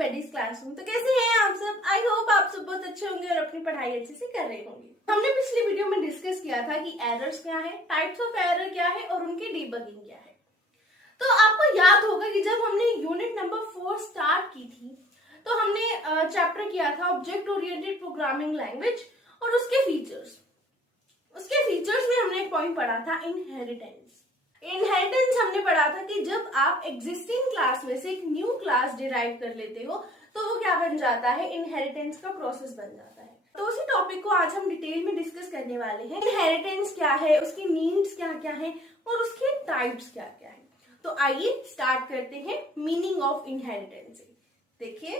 बेडीज classroom. तो कैसे हैं आप सब? आई होप आप सब बहुत अच्छे होंगे और अपनी पढ़ाई अच्छे से कर रहे होंगे। हमने पिछली वीडियो में डिस्कस किया था कि एरर्स क्या है, टाइप्स ऑफ एरर क्या है और उनकी डीबगिंग क्या है। तो आपको याद होगा कि जब हमने यूनिट नंबर 4 स्टार्ट की थी तो हमने चैप्टर किया था ऑब्जेक्ट ओरिएंटेड प्रोग्रामिंग लैंग्वेज और उसके फीचर्स में हमने एक पॉइंट पढ़ा था इनहेरिटेंस। इनहेरिटेंस हमने पढ़ा था कि जब आप एग्जिस्टिंग क्लास में से एक न्यू क्लास डिराइव कर लेते हो तो वो क्या बन जाता है, इनहेरिटेंस का प्रोसेस बन जाता है। तो उसी टॉपिक को आज हम डिटेल में डिस्कस करने वाले हैं। इनहेरिटेंस क्या है, उसकी मीनिंग्स क्या क्या है और उसके टाइप्स क्या क्या है। तो आइए स्टार्ट करते हैं मीनिंग ऑफ इनहेरिटेंस से। देखिए,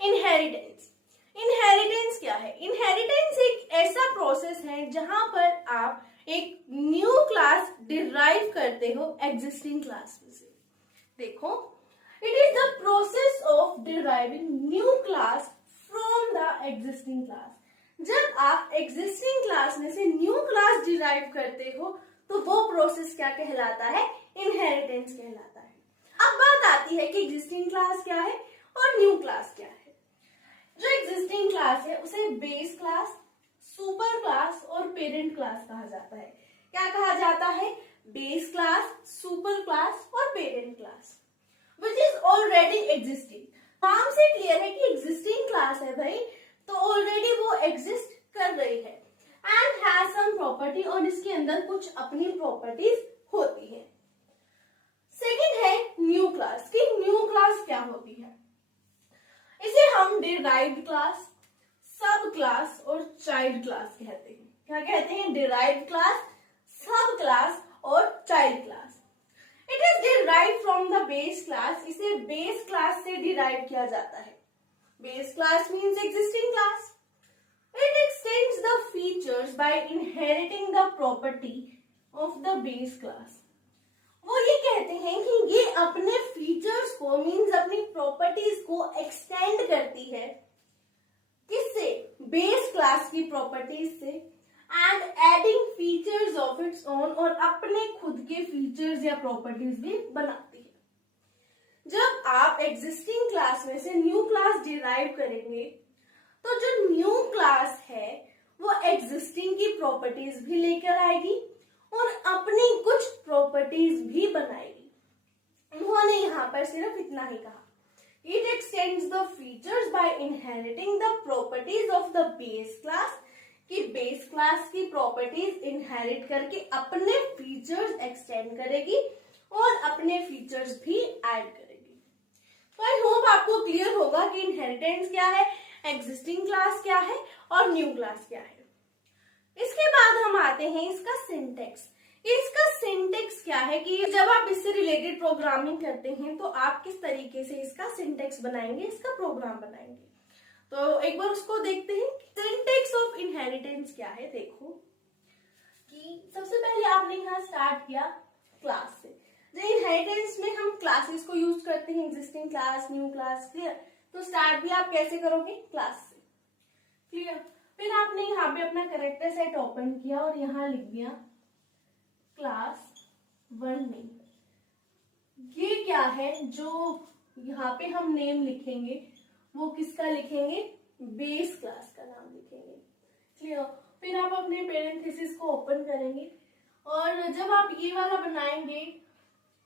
इनहेरिटेंस क्या है? इनहेरिटेंस एक ऐसा प्रोसेस है जहां पर आप एक न्यू क्लास डिराइव करते हो एग्जिस्टिंग क्लास में से। देखो, it is the process of deriving new class from the existing class. जब आप एग्जिस्टिंग क्लास में से न्यू क्लास डिराइव करते हो तो वो प्रोसेस क्या कहलाता है? इनहेरिटेंस कहलाता है। अब बात आती है कि एग्जिस्टिंग क्लास क्या है और न्यू क्लास क्या है। जो एग्जिस्टिंग क्लास है उसे बेस क्लास, सुपर क्लास और पेरेंट क्लास कहा जाता है। क्या कहा जाता है? बेस क्लास, सुपर क्लास और parent class which is already existing. नाम से क्लियर है कि एग्जिस्टिंग क्लास है भाई, तो ऑलरेडी वो एग्जिस्ट कर रही है एंड हैज सम प्रॉपर्टी, और इसके अंदर कुछ अपनी प्रॉपर्टीज होती है। सेकंड है न्यू क्लास। कि न्यू क्लास क्या होती है? इसे हम डिराइव्ड क्लास, सब क्लास और चाइल्ड क्लास कहते हैं। क्या कहते हैं? डिराइव्ड क्लास, सब क्लास और child class. It is derived from the base class. इसे बेस क्लास से डिराइव किया जाता है। Base class means existing class. It extends the features by inheriting the property of the base class. वो ये कहते हैं कि ये अपने फीचर्स को, मीन्स अपनी प्रॉपर्टीज को एक्सटेंड करती है। किससे? बेस क्लास की प्रॉपर्टीज से, and adding features of its own, और अपने खुद के फीचर्स या प्रॉपर्टीज भी बनाती है। जब आप एग्जिस्टिंग क्लास में से न्यू क्लास डिराइव करेंगे तो जो न्यू क्लास है वो एग्जिस्टिंग की प्रॉपर्टीज भी लेकर आएगी और अपनी कुछ प्रॉपर्टीज भी बनाएगी। उन्होंने यहाँ पर सिर्फ इतना ही कहा, it extends the features by inheriting the properties of the base class. कि बेस क्लास की प्रॉपर्टीज इनहेरिट करके अपने फीचर्स एक्सटेंड करेगी और अपने फीचर्स भी ऐड करेगी। तो आई होप आपको क्लियर होगा कि इनहेरिटेंस क्या है, एग्जिस्टिंग क्लास क्या है और न्यू क्लास क्या है। इसके बाद हम आते हैं इसका सिंटेक्स। इसका सिंटेक्स क्या है कि जब आप इससे रिलेटेड प्रोग्रामिंग करते हैं तो आप किस तरीके से इसका सिंटेक्स बनाएंगे, इसका प्रोग्राम बनाएंगे। तो एक बार उसको देखते हैं। सिंटेक्स ऑफ इनहेरिटेंस क्या है। देखो कि सबसे पहले आपने यहाँ स्टार्ट किया क्लास से। जो इनहेरिटेंस में हम क्लासेस को यूज करते हैं, existing class, new class, clear. तो स्टार्ट भी आप कैसे करोगे? क्लास से, क्लियर। फिर आपने यहाँ पे अपना कैरेक्टर सेट ओपन किया और यहाँ लिख दिया क्लास 1 नेम। ये क्या है? जो यहाँ पे हम नेम लिखेंगे वो किसका लिखेंगे? बेस क्लास का नाम लिखेंगे, क्लियर। फिर आप अपने पेरेंथेसिस को ओपन करेंगे और जब आप ये वाला बनाएंगे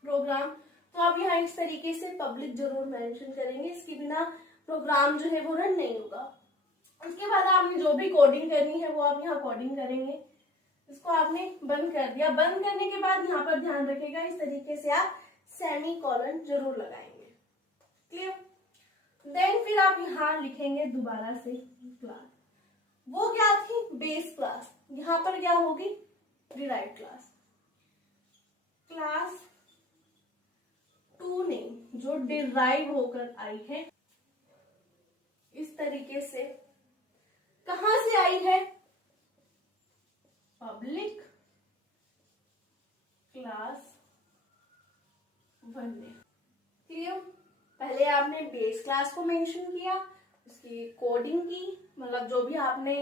प्रोग्राम तो आप यहाँ इस तरीके से पब्लिक जरूर मेंशन करेंगे, इसके बिना प्रोग्राम जो है वो रन नहीं होगा। उसके बाद आपने जो भी कोडिंग करनी है वो आप यहाँ कोडिंग करेंगे। इसको आपने बंद कर दिया। बंद करने के बाद यहाँ पर ध्यान रखिएगा, इस तरीके से आप सेमी कॉलन जरूर लगाएंगे, क्लियर। देन फिर आप यहाँ लिखेंगे दोबारा से क्लास। वो क्या थी? Base class. यहाँ पर क्या होगी? Derived class. क्लास 2 नेम जो डिराइव होकर आई है, इस तरीके से कहां से आई है? Public class 1 name, clear. पहले आपने बेस क्लास को मेंशन किया, उसकी कोडिंग की, मतलब जो भी आपने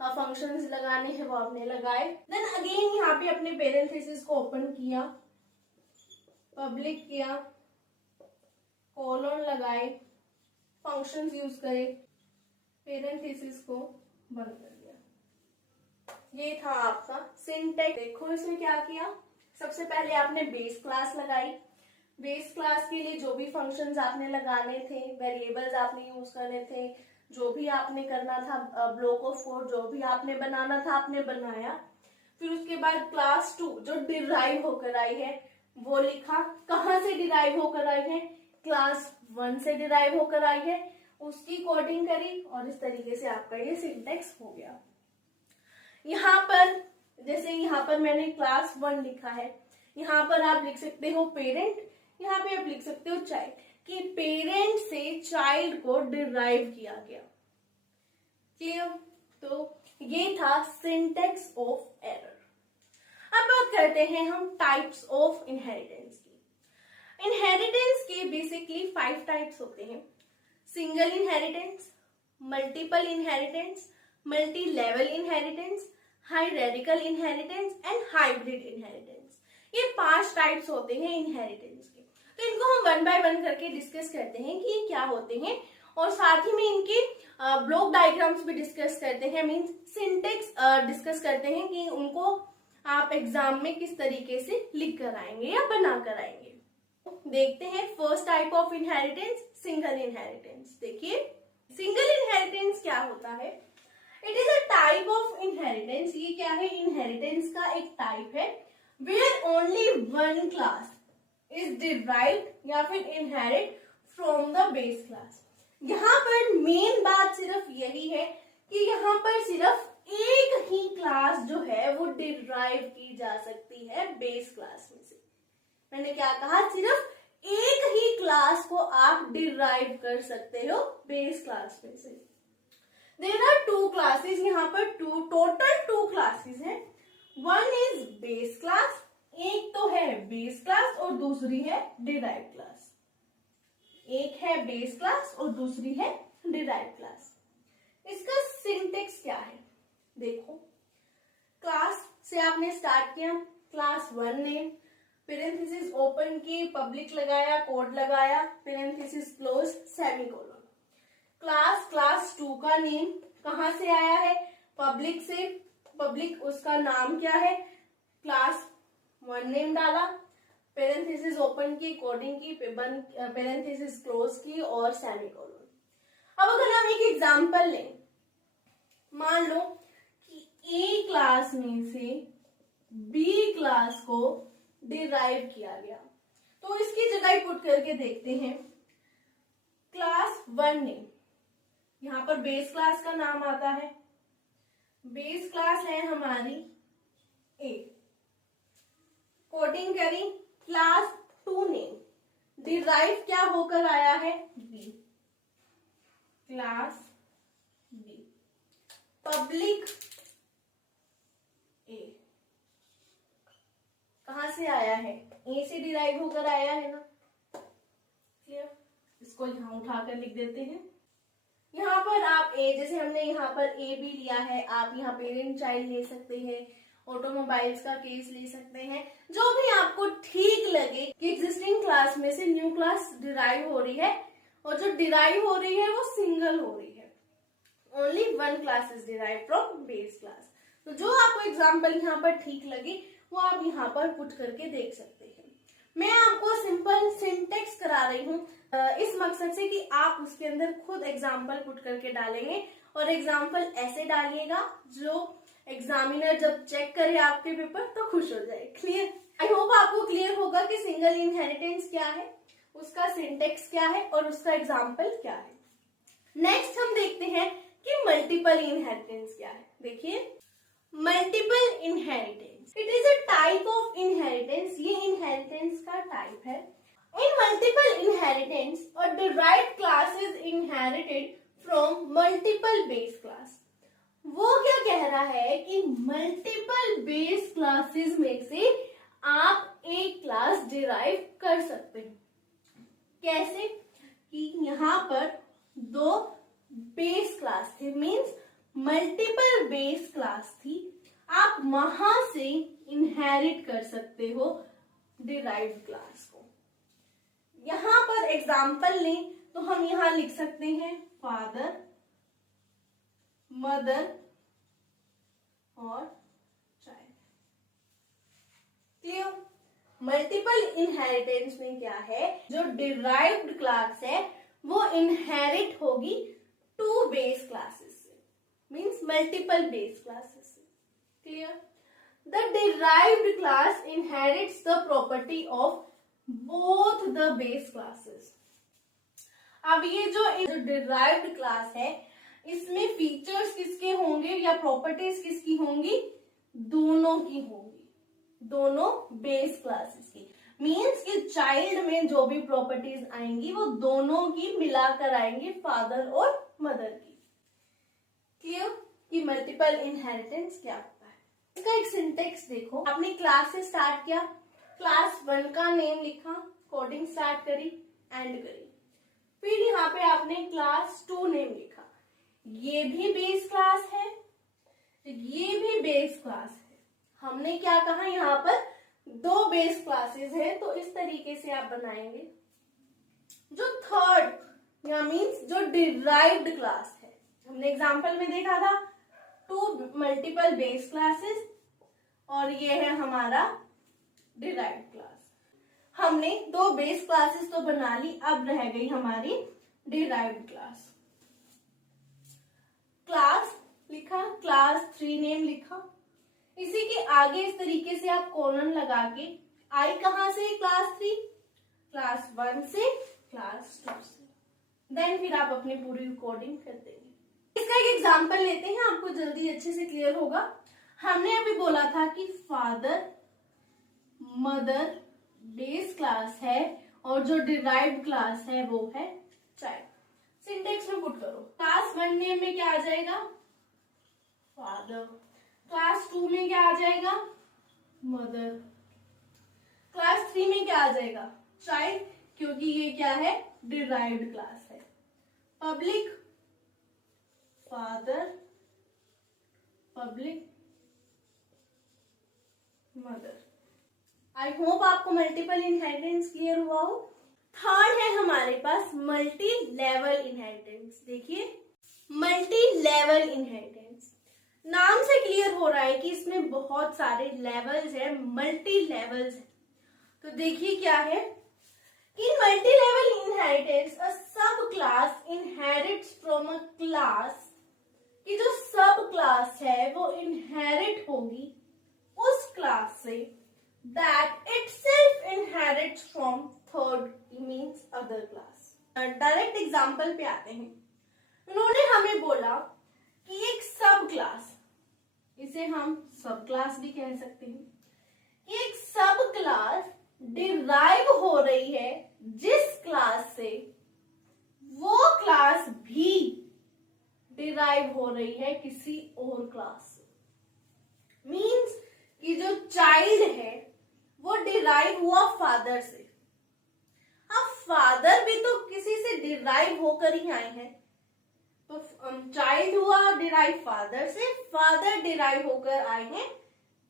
फंक्शंस लगाने हैं वो आपने लगाए। देन अगेन यहाँ पे अपने पेरेंथेसिस को ओपन किया, पब्लिक किया, कोलन लगाए, फंक्शंस यूज करें, पेरेंथेसिस को बंद कर दिया। ये था आपका सिंटैक्स। देखो इसमें क्या किया, सबसे पहले आपने बेस क्लास लगाई। बेस क्लास के लिए जो भी फंक्शंस आपने लगाने थे, वेरिएबल्स आपने यूज करने थे, जो भी आपने करना था, ब्लॉक ऑफ कोड जो भी आपने बनाना था आपने बनाया। फिर उसके बाद क्लास 2 जो डिराइव होकर आई है वो लिखा। कहाँ से डिराइव होकर आई है, क्लास 1 से डिराइव होकर आई है, उसकी कोडिंग करी और इस तरीके से आपका ये सिंटैक्स हो गया। यहाँ पर जैसे यहाँ पर मैंने क्लास 1 लिखा है, यहाँ पर आप लिख सकते हो पेरेंट, यहाँ पे आप लिख सकते हो चाइल्ड, कि पेरेंट से चाइल्ड को डिराइव किया गया। क्लियर? तो ये था सिंटैक्स ऑफ एरर। अब बात करते हैं हम टाइप्स ऑफ इनहेरिटेंस की। इनहेरिटेंस के बेसिकली 5 टाइप्स होते हैं। Single inheritance, multiple inheritance, multi level inheritance, hierarchical inheritance and hybrid inheritance. ये 5 टाइप्स होते हैं इनहेरिटेंस के। तो इनको हम 1 बाय 1 करके डिस्कस करते हैं कि ये क्या होते हैं, और साथ ही में इनके ब्लॉक डायग्राम्स भी डिस्कस करते हैं, मींस सिंटैक्स डिस्कस करते हैं कि उनको आप एग्जाम में किस तरीके से लिख कर आएंगे या बना कर आएंगे। देखते हैं first type of inheritance, single inheritance. देखिए सिंगल इनहेरिटेंस क्या होता है, it is a type of inheritance. ये क्या है, इनहेरिटेंस का एक टाइप है where only one class is derived या फिर inherit from the base class. यहाँ पर मेन बात सिर्फ यही है कि यहाँ पर सिर्फ एक ही क्लास जो है वो डिराइव की जा सकती है बेस क्लास में से। मैंने क्या कहा, सिर्फ एक ही क्लास को आप डिराइव कर सकते हो बेस क्लास में से। देयर आर 2 क्लासेस, यहाँ पर टोटल 2 क्लासेस हैं। वन इज बेस क्लास, एक तो है बेस क्लास और दूसरी है डिराइव क्लास। एक है बेस क्लास और दूसरी है डिराइव क्लास। इसका सिंटैक्स क्या है, देखो क्लास से आपने स्टार्ट किया, क्लास 1 नेम, पेरेंथेसिस ओपन की, पब्लिक लगाया, कोड लगाया, पेरेंथेसिस क्लोज, सेमीकोलन। क्लास 2 का नेम कहाँ से आया है, पब्लिक से, पब्लिक उसका नाम क्या है, क्लास 1 नेम डाला, पेरेंथेसिस ओपन की, कोडिंग की, पेरेंथेसिस क्लोज की और सेमीकोलन। अब अगर हम एक एग्जांपल लें, मान लो कि ए क्लास में से बी क्लास को डिराइव किया गया, तो इसकी जगह पुट करके देखते हैं। क्लास 1 नेम, यहाँ पर बेस क्लास का नाम आता है, बेस क्लास है हमारी ए, कोडिंग करी, क्लास 2 नेम, डिराइव क्या होकर आया है, बी, क्लास बी, पब्लिक ए, कहां से आया है, ए से डिराइव होकर आया है ना। क्लियर? इसको यहां उठाकर लिख देते हैं। यहाँ पर आप ए, जैसे हमने यहाँ पर ए भी लिया है, आप यहाँ पेरेंट चाइल्ड ले सकते हैं, ऑटोमोबाइल्स का केस ले सकते हैं, जो भी आपको ठीक लगे कि एग्जिस्टिंग क्लास में से न्यू क्लास डिराइव हो रही है और जो डिराइव हो रही है वो सिंगल हो रही है, only 1 class is derive from base class. तो जो आपको एग्जाम्पल यहाँ पर ठीक लगे वो आप यहाँ पर पुट करके देख सकते हैं। मैं आपको सिंपल सिंटेक्स करा रही हूँ इस मकसद से कि आप उसके अंदर खुद एग्जाम्पल पुट करके डालेंगे और एग्जाम्पल ऐसे डालिएगा जो एग्जामिनर जब चेक करे आपके पेपर तो खुश हो जाए। क्लियर? आई होप आपको क्लियर होगा कि सिंगल इनहेरिटेंस क्या है, उसका सिंटेक्स क्या है और उसका एग्जाम्पल क्या है। नेक्स्ट हम देखते हैं कि मल्टीपल इनहेरिटेंस क्या है। देखिए multiple inheritance, it is a type of inheritance, ये इनहेरिटेंस का टाइप है। इन multiple inheritance a derived class is inherited from multiple base class। वो क्या कह रहा है कि मल्टीपल बेस क्लासेस में से आप एक क्लास डिराइव कर सकते हैं। कैसे? कि यहाँ पर 2 बेस क्लास थे, मींस मल्टीपल बेस क्लास थी, आप वहां से इनहेरिट कर सकते हो डिराइव्ड क्लास को। यहां पर एग्जाम्पल लें तो हम यहां लिख सकते हैं फादर, मदर और चाइल्ड। क्लियर? मल्टीपल इनहेरिटेंस में क्या है, जो डिराइव्ड क्लास है वो इनहेरिट होगी टू बेस क्लासेस से, मींस मल्टीपल बेस क्लासेस से। Clear? The derived class inherits the property of both the base classes. अब ये जो डिराइव्ड क्लास है इसमें फीचर्स किसके होंगे या प्रॉपर्टीज किसकी होंगी, दोनों की होंगी, दोनों बेस क्लासेस की। मींस कि चाइल्ड में जो भी प्रॉपर्टीज आएंगी वो दोनों की मिलाकर आएंगी, फादर और मदर की। क्लियर? कि मल्टीपल इनहेरिटेंस क्या होता है। इसका एक सिंटेक्स देखो, आपने क्लास से स्टार्ट किया, क्लास 1 का नेम लिखा, कोडिंग स्टार्ट करी, एंड करी। फिर यहाँ पे आपने क्लास 2 नेम लिखा, ये भी बेस क्लास है, ये भी बेस क्लास है। हमने क्या कहा, यहाँ पर 2 बेस क्लासेस हैं, तो इस तरीके से आप बनाएंगे। जो थर्ड या मीन्स जो डिराइव्ड क्लास है, हमने एग्जांपल में देखा था 2 मल्टीपल बेस क्लासेस और ये है हमारा डिराइव्ड क्लास। हमने 2 बेस क्लासेस तो बना ली, अब रह गई हमारी डिराइव्ड क्लास। क्लास लिखा, क्लास 3 नेम लिखा, इसी के आगे इस तरीके से आप कोलन लगा के, आई कहां से, क्लास 3, क्लास 1 से, क्लास 2 से, देन फिर आप अपनी पूरी कोडिंग कर देंगे। इसका एक एग्जांपल लेते हैं, आपको जल्दी अच्छे से क्लियर होगा। हमने अभी बोला था कि फादर, मदर बेस क्लास है और जो डिराइव्ड क्लास है वो है चाइल्ड। सिंटेक्स में पुट करो, क्लास 1 नेम में क्या आ जाएगा, फादर, क्लास 2 में क्या आ जाएगा, मदर, क्लास 3 में क्या आ जाएगा, चाइल्ड, क्योंकि ये क्या है, डिराइव्ड क्लास है। Public father, public mother. I hope आपको मल्टीपल इनहेरिटेंस क्लियर हुआ हो। थर्ड है हमारे पास मल्टी लेवल इनहेरिटेंस। देखिए, मल्टी लेवल इनहेरिटेंस नाम से क्लियर हो रहा है कि इसमें बहुत सारे लेवल्स है, मल्टी लेवल्स है। तो देखिए क्या है, इन मल्टी लेवल इनहेरिटेंस अ सब class inherits from a class, कि जो सब क्लास है वो इनहेरिट होगी उस क्लास से that itself inherits from third means other class। Direct example पे आते हैं। उन्होंने हमें बोला कि एक सब क्लास, इसे हम सब क्लास भी कह सकते हैं, कि एक सब क्लास डिराइव हो रही है जिस क्लास से, वो क्लास भी डिराइव हो रही है किसी और क्लास से। मीन्स कि जो चाइल्ड है वो डिराइव हुआ फादर से। अब फादर भी तो किसी से डिराइव होकर ही आए हैं, तो चाइल्ड हुआ डिराइव फादर से, फादर डिराइव होकर आए हैं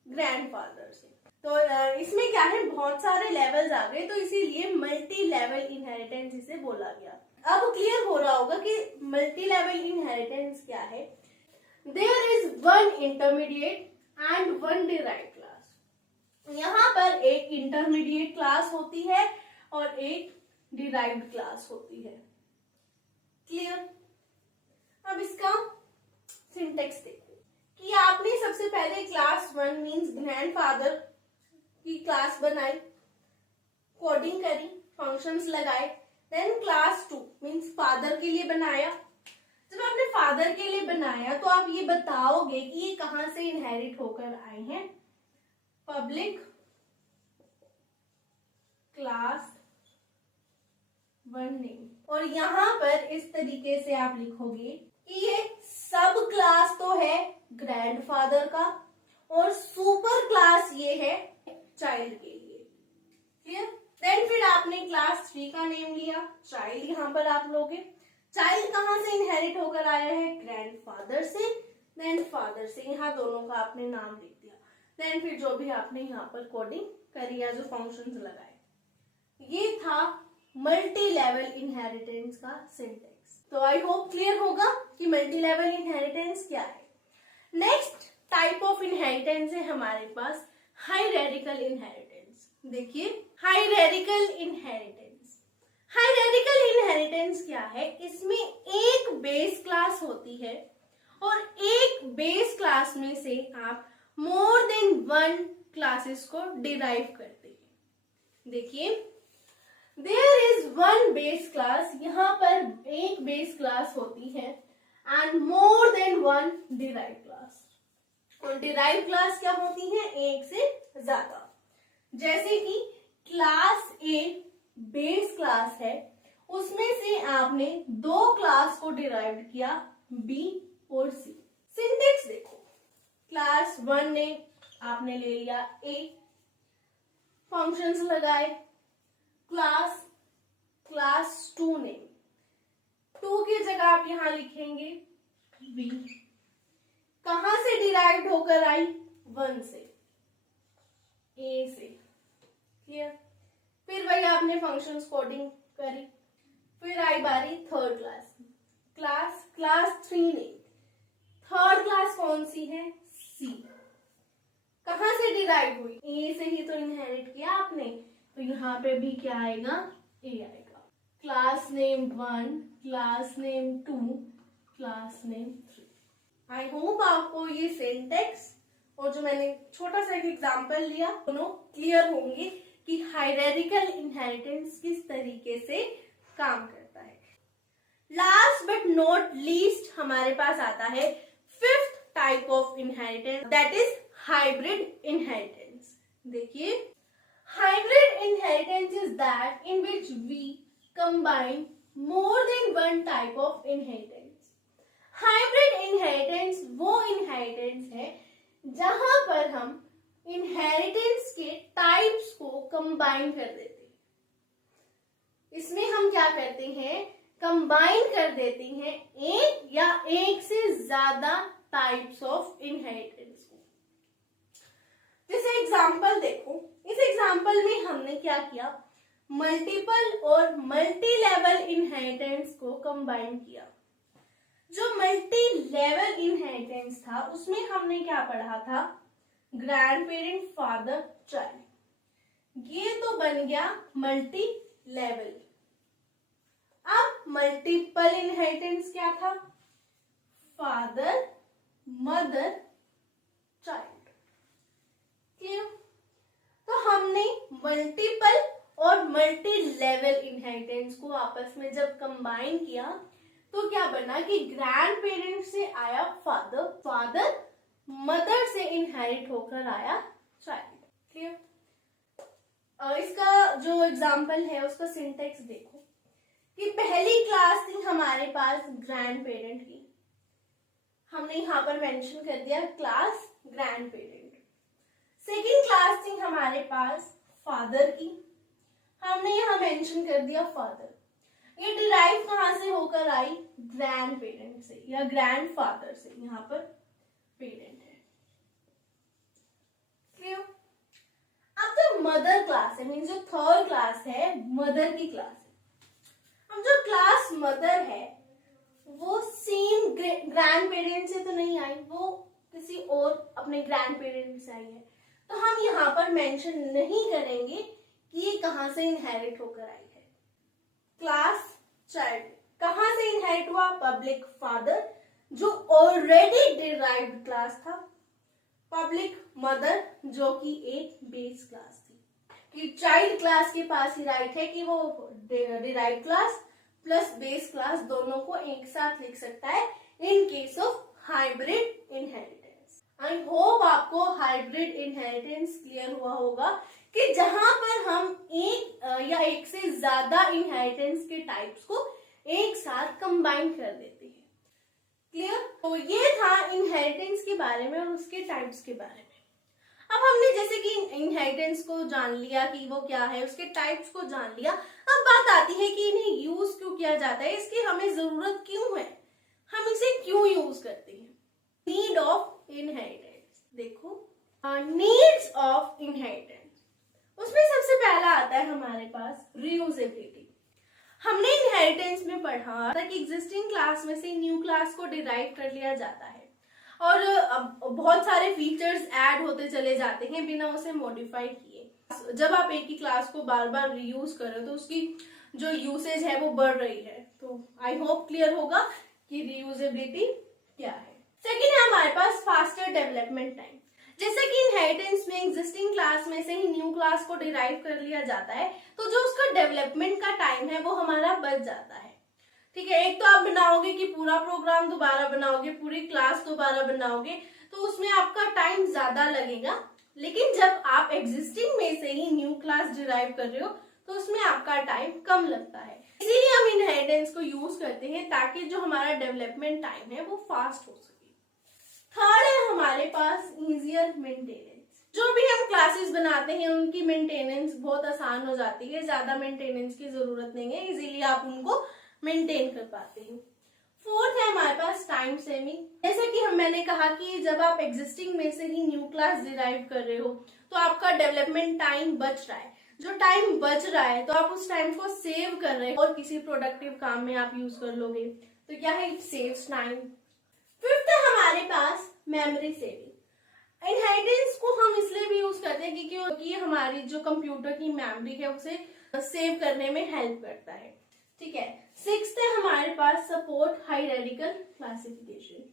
ग्रैंडफादर से। तो इसमें क्या है, बहुत सारे लेवल्स आ गए, तो इसीलिए मल्टी लेवल इनहेरिटेंस इसे बोला गया। अब क्लियर हो रहा होगा कि मल्टी लेवल इनहेरिटेंस क्या है। There is one intermediate and one derived class. यहाँ पर एक इंटरमीडिएट क्लास होती है और एक डिराइव्ड क्लास होती है। क्लियर? अब इसका सिंटेक्स देखो कि आपने सबसे पहले क्लास 1 मींस ग्रैंडफादर की क्लास बनाई, कोडिंग करी, फंक्शंस लगाए। देन क्लास 2 मींस फादर के लिए बनाया। जब आपने फादर के लिए बनाया तो आप ये बताओगे कि ये कहां से इनहेरिट होकर आए हैं, पब्लिक क्लास 1 नेम। और यहां पर इस तरीके से आप लिखोगे कि ये सब क्लास तो है ग्रैंडफादर का और सुपर क्लास ये है चाइल्ड के लिए। क्लियर? देन फिर आपने क्लास 3 का नेम लिया, चाइल्ड यहां पर आप लोगे। चाइल्ड कहां से इनहेरिट होकर आया है, ग्रैंडफादर से, देन फादर से। यहाँ दोनों का आपने नाम लिख दिया। देन फिर जो भी आपने यहाँ पर कोडिंग करी या जो फंक्शंस लगाए, ये था मल्टी लेवल इनहेरिटेंस का सिंटेक्स। तो आई होप क्लियर होगा कि मल्टी लेवल इनहेरिटेंस क्या है। नेक्स्ट टाइप ऑफ इनहेरिटेंस है हमारे पास हायरार्किकल इनहेरिटेंस। देखिए हायरार्किकल इनहेरिटेंस, हायरार्किकल इनहेरिटेंस क्या है, इसमें एक बेस क्लास होती है और एक बेस क्लास में से आप मोर देन वन क्लासेस को डिराइव करते हैं। देखिए there is one base class, यहाँ पर एक बेस क्लास होती है and more than one derive class. और डिराइव क्लास क्या होती है, एक से ज्यादा। जैसे कि क्लास ए बेस क्लास है, उसमें से आपने दो क्लास को डिराइव किया, बी और सी। सिंटेक्स देखो, क्लास 1 ने आपने ले लिया ए, फंक्शंस लगाए, क्लास 2 ने 2 की जगह आप यहां लिखेंगे बी। कहां से डिराइव्ड होकर आई, 1 से, ए से। क्लियर। फिर वही आपने फंक्शंस कोडिंग करी। फिर आई बारी थर्ड क्लास, क्लास 3 ने थर्ड क्लास कौन सी है, सी। कहां से डिराइव हुई, ए से ही तो इनहेरिट किया आपने, तो यहाँ पे भी क्या आएगा, ए आएगा। Class name 1, class name 2, class name 3। I hope आपको ये सिंटेक्स और जो मैंने छोटा सा एक एग्जांपल लिया दोनों क्लियर होंगे कि हायरार्किकल इनहेरिटेंस किस तरीके से काम करता है। लास्ट बट नॉट लीस्ट हमारे पास आता है fifth type of inheritance, that is hybrid inheritance. देखिए hybrid inheritance is that in which we combine more than one type of inheritance. Hybrid inheritance वो इनहेरिटेंस है जहां पर हम इनहेरिटेंस के टाइप्स को कंबाइन कर देते हैं। इसमें हम क्या करते हैं, कंबाइन कर देते हैं एक या एक से ज्यादा टाइप्स ऑफ इनहेरिटेंस को। जैसे एग्जांपल देखो, इस एग्जांपल में हमने क्या किया, मल्टीपल और मल्टी लेवल इनहेरिटेंस को कंबाइन किया। जो मल्टी लेवल इनहेरिटेंस था उसमें हमने क्या पढ़ा था, ग्रैंड पेरेंट, फादर, चाइल्ड। ये तो बन गया मल्टी लेवल। अब मल्टीपल इनहेरिटेंस क्या था, फादर, मदर, चाइल्ड। क्लियर। तो हमने मल्टीपल और मल्टी लेवल इनहेरिटेंस को आपस में जब कंबाइन किया तो क्या बना कि ग्रैंड पेरेंट से आया फादर, फादर मदर से इनहेरिट होकर आया चाइल्ड। क्लियर। इसका जो एग्जांपल है उसका सिंटेक्स देखो कि पहली क्लास थी हमारे पास ग्रैंड पेरेंट की, हमने यहां पर मेंशन कर दिया class grand parent. Second class थी हमारे पास फादर की, हमने यहां मेंशन कर दिया फादर। ये डिराइव कहां से होकर आई, ग्रैंड पेरेंट से या ग्रैंड फादर से, यहाँ पर पेरेंट है। क्लियर। अब जो मदर क्लास है, मीन्स जो थर्ड क्लास है मदर की क्लास है। अब जो क्लास मदर है वो सेम ग्रैंड पेरेंट से तो नहीं आई, वो किसी और अपने ग्रैंड पेरेंट से आई है, तो हम यहाँ पर मेंशन नहीं करेंगे कि ये कहां से इनहेरिट होकर आई है। क्लास चाइल्ड कहां से इनहेरिट हुआ, पब्लिक फादर जो ऑलरेडी डिराइव्ड क्लास था, पब्लिक मदर जो कि एक बेस क्लास थी। कि चाइल्ड क्लास के पास ही राइट है कि वो derived class plus base class दोनों को एक साथ लिख सकता है in case of hybrid inheritance. I hope आपको हाइब्रिड इनहेरिटेंस क्लियर हुआ होगा कि जहां पर हम एक या एक से ज्यादा इनहेरिटेंस के टाइप्स को एक साथ कंबाइन कर देते हैं। क्लियर। तो ये था इनहेरिटेंस के बारे में और उसके टाइप्स के बारे में। अब हमने जैसे कि इनहेरिटेंस को जान लिया कि वो क्या है, उसके टाइप्स को जान लिया, अब बात आती है कि इन्हें यूज क्यों किया जाता है, इसकी हमें जरूरत क्यों है, हम इसे क्यों यूज करते हैं। नीड ऑफ इनहेरिटेंस देखो, नीड्स ऑफ इनहेरिटेंस, उसमें सबसे पहला आता है हमारे पास रीयूजेबिलिटी। हमने इनहेरिटेंस में पढ़ा था कि एग्जिस्टिंग क्लास में से न्यू क्लास को डिराइव कर लिया जाता है और अब बहुत सारे फीचर्स ऐड होते चले जाते हैं बिना उसे मॉडिफाई किए। जब आप एक ही क्लास को बार बार रीयूज कर रहे हो तो उसकी जो यूसेज है वो बढ़ रही है। तो आई होप क्लियर होगा कि रीयूजेबिलिटी क्या है। सेकेंड है हमारे पास फास्टर डेवलपमेंट टाइम। जैसे कि इनहेरिटेंस में एग्जिस्टिंग क्लास में से ही न्यू क्लास को डिराइव कर लिया जाता है तो जो उसका डेवलपमेंट का टाइम है वो हमारा बच जाता है। ठीक है, एक तो आप बनाओगे कि पूरा प्रोग्राम दोबारा बनाओगे, पूरी क्लास दोबारा बनाओगे, तो उसमें आपका टाइम ज्यादा लगेगा। लेकिन जब आप एग्जिस्टिंग में से ही न्यू क्लास डिराइव कर रहे हो तो उसमें आपका टाइम कम लगता है। इसीलिए हम इनहेरिटेंस को यूज करते हैं ताकि जो हमारा डेवलपमेंट टाइम है वो फास्ट हो सके। थर्ड है हमारे पास इजियर मेंटेनेंस। जो भी हम क्लासेस बनाते हैं उनकी मेंटेनेंस बहुत आसान हो जाती है, ज्यादा मेंटेनेंस की जरूरत नहीं है, इजीली आप उनको मेंटेन कर पाते हैं। फोर्थ है हमारे पास टाइम सेविंग। जैसे कि मैंने कहा कि जब आप एग्जिस्टिंग में से ही न्यू क्लास डिराइव कर रहे हो तो आपका डेवलपमेंट टाइम बच रहा है। जो टाइम बच रहा है तो आप उस टाइम को सेव कर रहे हो और किसी प्रोडक्टिव काम में आप यूज कर लोगे, तो क्या है, इट सेव्स टाइम। फिफ्थ है हमारे पास मेमोरी सेविंग। इनहेरिटेंस को हम इसलिए भी यूज करते हैं क्योंकि हमारी जो कंप्यूटर की मेमोरी है उसे सेव करने में हेल्प करता है। ठीक है। सिक्स्थ है हमारे पास सपोर्ट हायरार्किकल क्लासिफिकेशन।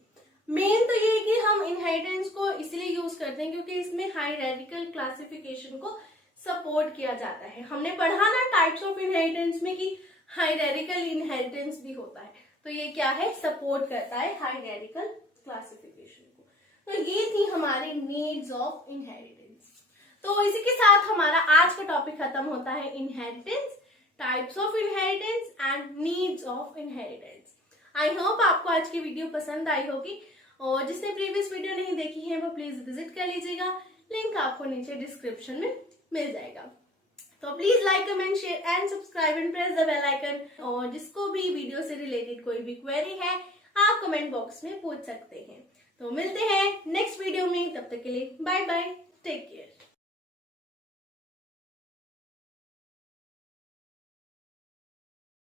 मेन तो ये है कि हम इनहेरिटेंस को इसलिए यूज करते हैं क्योंकि इसमें हायरार्किकल क्लासिफिकेशन को सपोर्ट किया जाता है। हमने पढ़ा ना टाइप्स ऑफ इनहेरिटेंस में कि हायरार्किकल इनहेरिटेंस भी होता है, तो ये क्या है, सपोर्ट करता है हायरार्किकल क्लासिफिकेशन को। तो ये थी हमारी नीड्स ऑफ इनहेरिटेंस। तो इसी के साथ हमारा आज का टॉपिक खत्म होता है, inheritance, types of inheritance and needs of inheritance. I hope आपको आज की वीडियो पसंद आई होगी और जिसने प्रीवियस वीडियो नहीं देखी है वो प्लीज विजिट कर लीजिएगा, लिंक आपको नीचे डिस्क्रिप्शन में मिल जाएगा। तो please like, comment, share and subscribe and press the bell icon. और जिसको भी वीडियो से रिलेटेड कोई भी क्वेरी है आप कमेंट बॉक्स में पूछ सकते हैं। तो मिलते हैं नेक्स्ट वीडियो में, तब तक के लिए बाय बाय, टेक केयर।